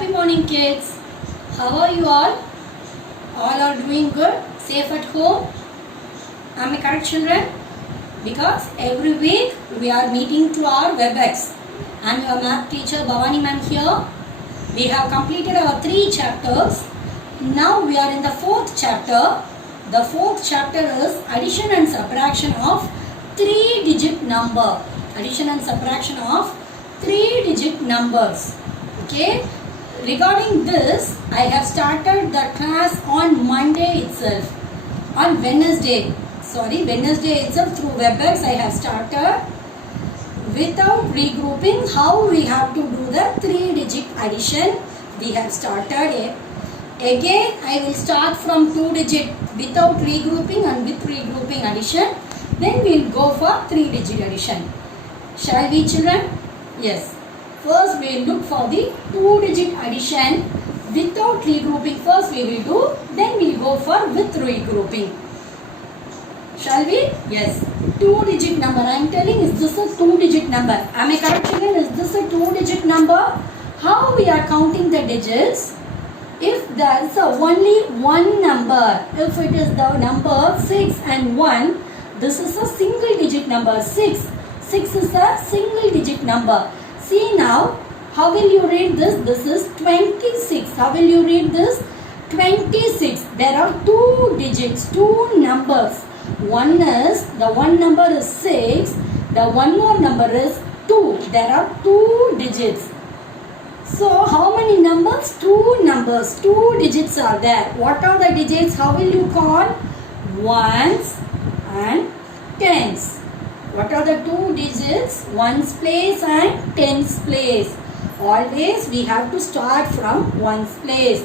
Happy morning, kids. How are you all? All are doing good? Safe at home? Am I correct, children? Because every week we are meeting to our WebEx. I am your math teacher Bhavani ma'am here. We have completed our 3 chapters. Now we are in the 4th chapter. The 4th chapter is addition and subtraction of 3-digit number. Addition and subtraction of 3-digit numbers. Okay. Regarding this, I have started the class on Monday itself. On Wednesday itself through WebEx I have started without regrouping how we have to do the 3-digit addition. We have started it. Again I will start from 2-digit without regrouping and with regrouping addition. Then we will go for 3-digit addition. Shall we, children? Yes. First we will look for the 2-digit addition without regrouping. First we will do, then we will go for with regrouping. Shall we? Yes. 2-digit number. I am telling, is this a 2-digit number? Am I correct, children? Is this a 2-digit number? How we are counting the digits? If there is only one number, if it is the number 6 and 1, this is a single digit number. 6 is a single digit number. See now, how will you read this? This is 26. How will you read this? 26. There are 2 digits, 2 numbers. One number is 6. The one more number is 2. There are 2 digits. So, how many numbers? 2 numbers. 2 digits are there. What are the digits? How will you call? Ones and tens. What are the 2 digits? Ones place and tens place. Always we have to start from ones place.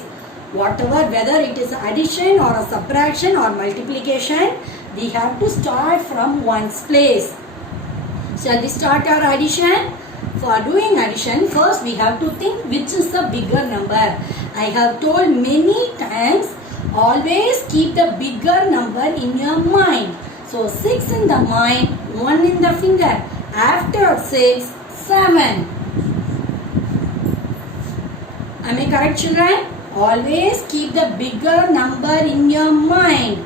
Whatever, whether it is addition or a subtraction or multiplication, we have to start from ones place. Shall we start our addition? For doing addition, first we have to think which is the bigger number. I have told many times, always keep the bigger number in your mind. So 6 in the mind, 1 in the finger. After 6, 7. Am I correct, children? Always keep the bigger number in your mind.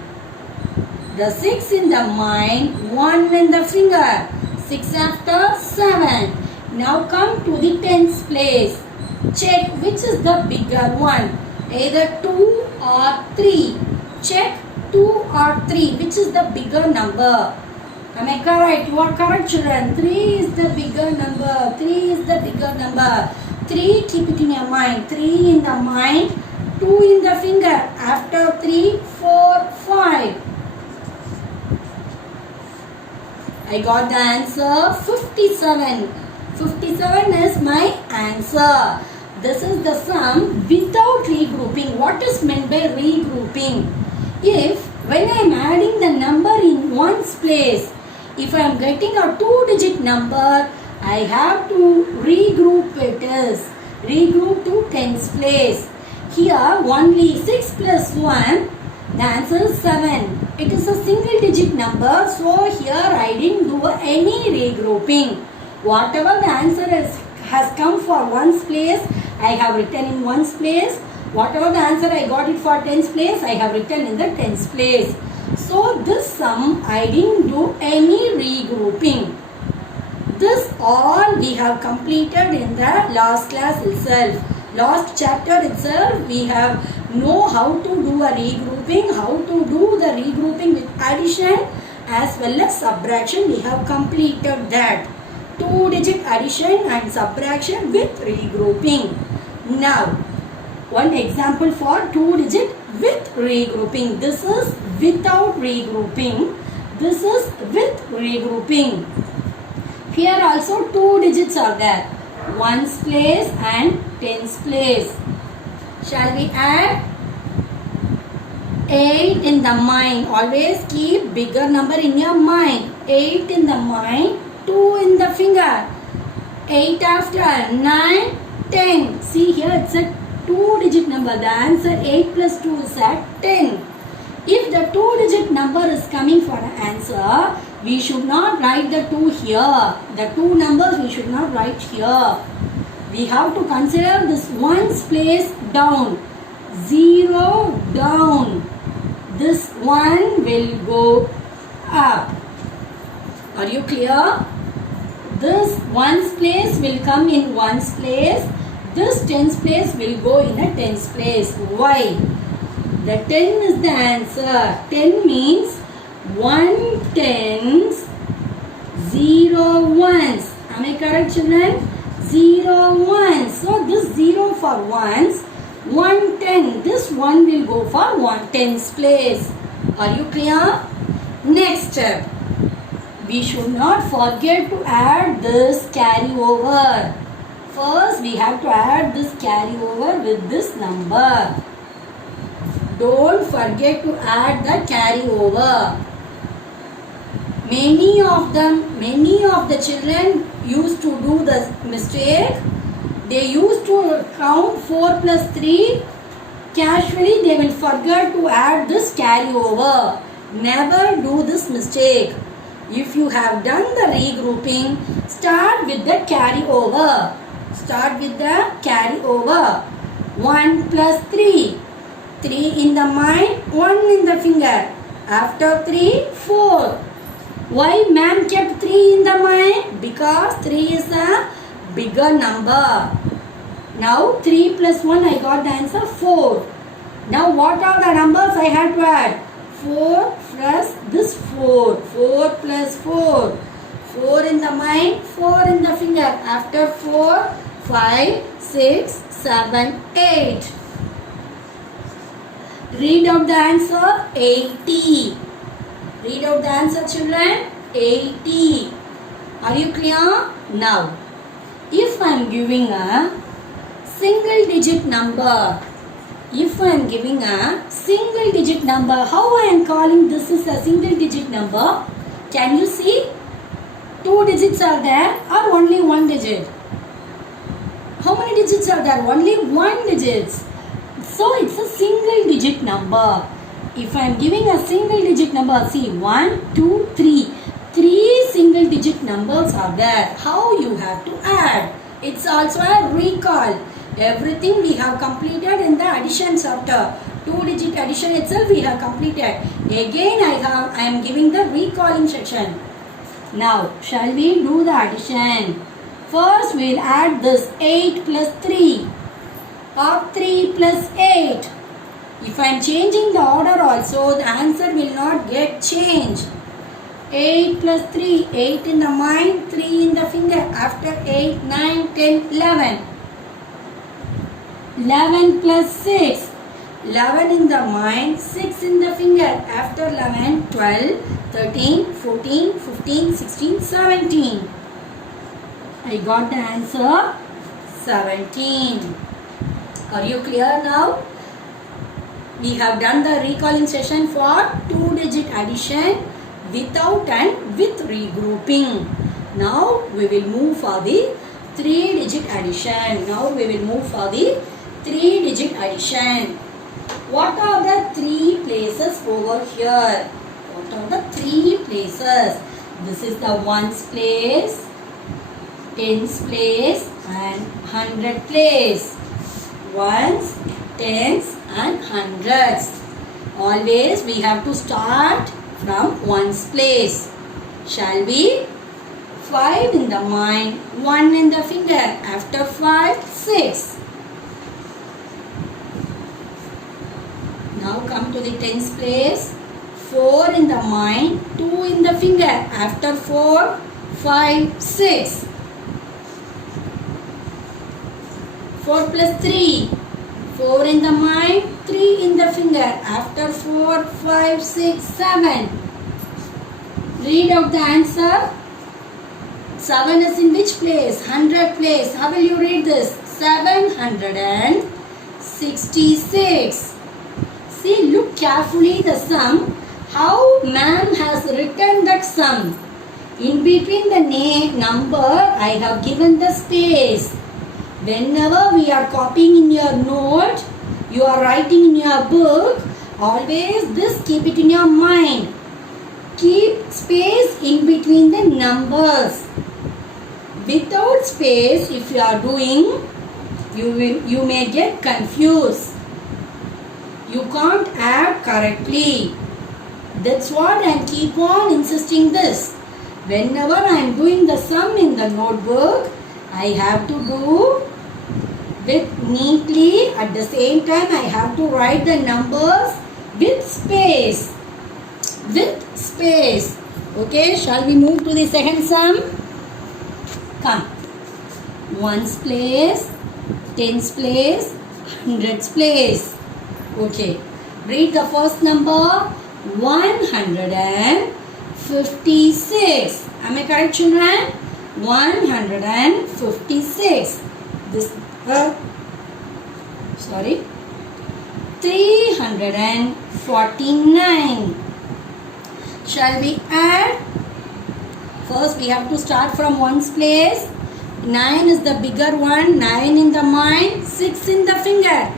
The 6 in the mind, 1 in the finger. 6 after 7. Now come to the tens place. Check which is the bigger one. Either 2 or 3. Check 2 or 3. Which is the bigger number? Am I correct? You are correct, children. 3 is the bigger number. 3 is the bigger number. 3, keep it in your mind. 3 in the mind. 2 in the finger. After 3, 4, 5. I got the answer 57. 57 is my answer. This is the sum without regrouping. What is meant by regrouping? If when I am adding the number in ones place, if I am getting a 2-digit number, I have to regroup it as regroup to tens place. Here only 6 plus 1, the answer is 7. It is a single digit number, so here I didn't do any regrouping. Whatever the answer has come for ones place, I have written in ones place. Whatever the answer I got it for tens place, I have written in the tens place. So this sum I didn't do any regrouping. This all we have completed in the last class itself. Last chapter itself we have know how to do a regrouping, how to do the regrouping with addition as well as subtraction. We have completed that. 2-digit addition and subtraction with regrouping. Now, one example for 2-digit with regrouping. This is without regrouping. This is with regrouping. Here also 2 digits are there. Ones place and tens place. Shall we add? 8 in the mind. Always keep bigger number in your mind. 8 in the mind. 2 in the finger. 8 after 9, 10. See here it's a 2-digit number. The answer 8 plus 2 is at 10. If the 2-digit number is coming for an answer, we should not write the 2 here. The 2 numbers we should not write here. We have to consider this ones place down. 0 down. This 1 will go up. Are you clear? This ones place will come in ones place. This tens place will go in a tens place. Why? The 10 is the answer. 10 means 1 tens, 0 ones. Am I correct, children? 0 ones. So this 0 for ones, 1 10. This 1 will go for 1 tens place. Are you clear? Next step. We should not forget to add this carryover. First, we have to add this carryover with this number. Don't forget to add the carryover. Many of the children used to do the mistake. They used to count 4 plus 3. Casually, they will forget to add this carryover. Never do this mistake. If you have done the regrouping, start with the carryover. Start with the carryover. 1 plus 3. 3 in the mind, 1 in the finger. After 3, 4. Why ma'am kept 3 in the mind? Because 3 is a bigger number. Now 3 plus 1, I got the answer 4. Now what are the numbers I had to add? 4 plus this 4. 4 plus 4. 4 in the mind, 4 in the finger. After 4, 5, 6, 7, 8. Read out the answer, 80. Read out the answer, children, 80. Are you clear? Now, if I am giving a single digit number, how I am calling this is a single digit number? Can you see? 2 digits are there or only 1 digit? How many digits are there? Only 1 digit. So it's a single digit number. If I am giving a single digit number, see 1, 2, 3. 3 single digit numbers are there. How you have to add? It's also a recall. Everything we have completed in the addition chapter. 2 digit addition itself we have completed. Again I am giving the recalling section. Now shall we do the addition? First we will add this 8 plus 3 or 3 plus 8. If I am changing the order also, the answer will not get changed. 8 plus 3, 8 in the mind, 3 in the finger. After 8, 9, 10, 11. 11 plus 6, 11 in the mind, 6 in the finger. After 11, 12, 13, 14, 15, 16, 17. I got the answer 17. Are you clear now? We have done the recalling session for 2 digit addition without and with regrouping. Now we will move for the 3 digit addition. What are the 3 places over here? What are the 3 places? This is the ones place, tens place and 100 place. Ones, tens and hundreds. Always we have to start from ones place. Shall we? 5 in the mind, 1 in the finger. After 5, 6. Now come to the tens place. 4 in the mind, 2 in the finger. After 4, 5, 6. 4 plus 3. 4 in the mind, 3 in the finger. After 4, 5, 6, 7. Read out the answer. 7 is in which place? 100 place. How will you read this? 766. See, look carefully the sum. How ma'am has written that sum. In between the number, I have given the space. Whenever we are copying in your note, you are writing in your book, always this keep it in your mind. Keep space in between the numbers. Without space, if you are doing, you may get confused. You can't add correctly. That's what I keep on insisting this. Whenever I am doing the sum in the notebook, I have to do with neatly. At the same time, I have to write the numbers with space. With space. Okay, shall we move to the second sum? Come. Ones place, tens place, hundreds place. Okay. Read the first number. 156. Am I correct, children? 156. This 349. Shall we add? First we have to start from ones place. 9 is the bigger one. 9 in the mind, 6 in the finger.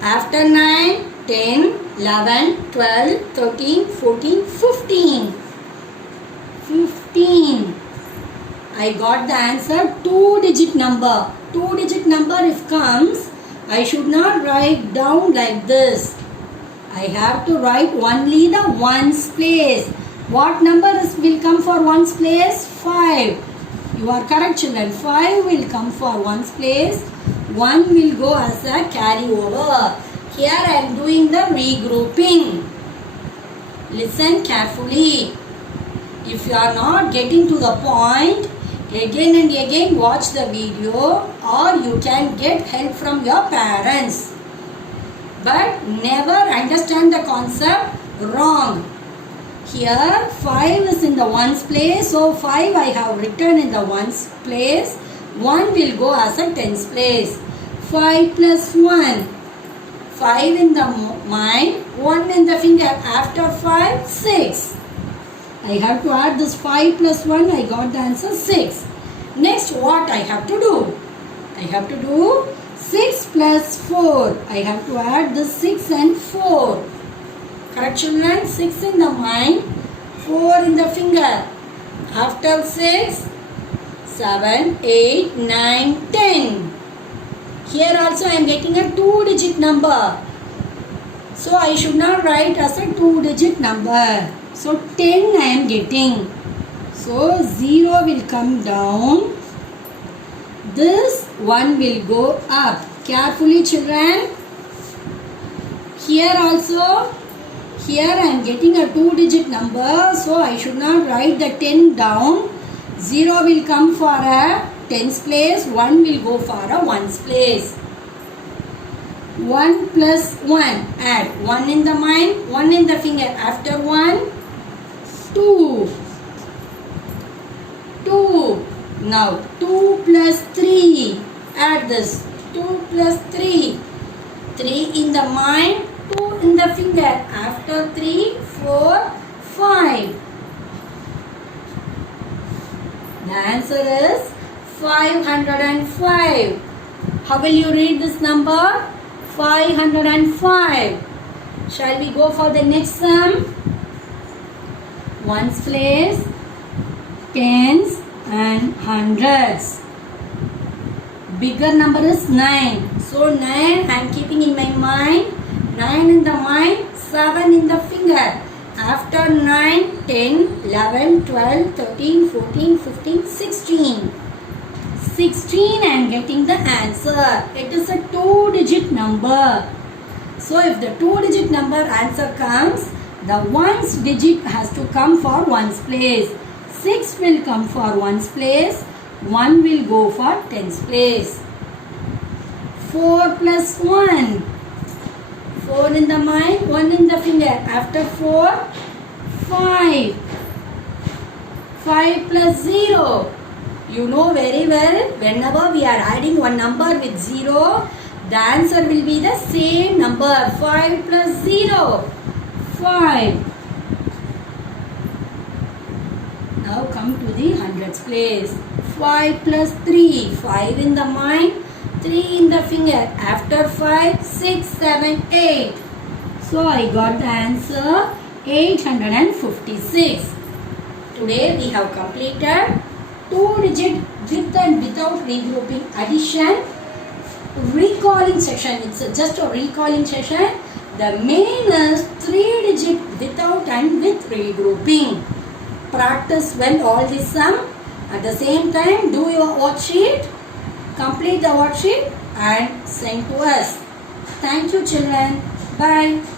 After 9, 10, 11, 12, 13, 14, 15. 15. I got the answer 2-digit number. 2-digit number if comes, I should not write down like this. I have to write only the ones place. What number will come for ones place? 5. You are correct, children. 5 will come for ones place. 1 will go as a carryover. Here I am doing the regrouping. Listen carefully. If you are not getting to the point, again and again watch the video, or you can get help from your parents. But never understand the concept wrong. Here 5 is in the ones place, so 5 I have written in the ones place. 1 will go as a tens place. 5 plus 1. 5 in the mind, 1 in the finger. After 5, 6. I have to add this 5 plus 1. I got the answer 6. Next, what I have to do? I have to do 6 plus 4. I have to add the 6 and 4. Correct, children? 6 in the mind, 4 in the finger. After 6, 7, 8, 9, 10. Here also I am getting a 2-digit number. So I should not write as a 2-digit number. So 10 I am getting. So 0 will come down. This 1 will go up. Carefully, children. Here also, here I am getting a 2-digit number. So I should not write the 10 down. 0 will come for a tens place. 1 will go for a ones place. 1 plus 1. Add 1 in the mind, 1 in the finger. After 1, 2. 2. Now 2 plus 3. Add this. 2 plus 3. 3 in the mind, 2 in the finger. After 3, 4, 5. The answer is 505. How will you read this number? 505. Shall we go for the next sum? Ones place, tens and hundreds. Bigger number is 9. So 9 I am keeping in my mind. 9 in the mind, 7 in the finger. After 9, 10, 11, 12, 13, 14, 15, 16. 16 I am getting the answer. It is a 2-digit number. So if the 2-digit number answer comes, the ones digit has to come for ones place. 6 will come for ones place. 1 will go for tens place. 4 plus 1. 4 in the mind, 1 in the finger. After 4, 5. 5 plus 0. You know very well, whenever we are adding one number with 0, the answer will be the same number. 5 plus 0. 5. Now come to the hundreds place. 5 plus 3. 5 in the mind, 3 in the finger. After 5, 6, 7, 8. So I got the answer 856. Today we have completed 2-digit with and without regrouping addition. Recalling section, it's just a recalling section. The main is 3-digit without and with regrouping. Practice well all this sum. At the same time, do your worksheet, complete the worksheet and send to us. Thank you children. Bye.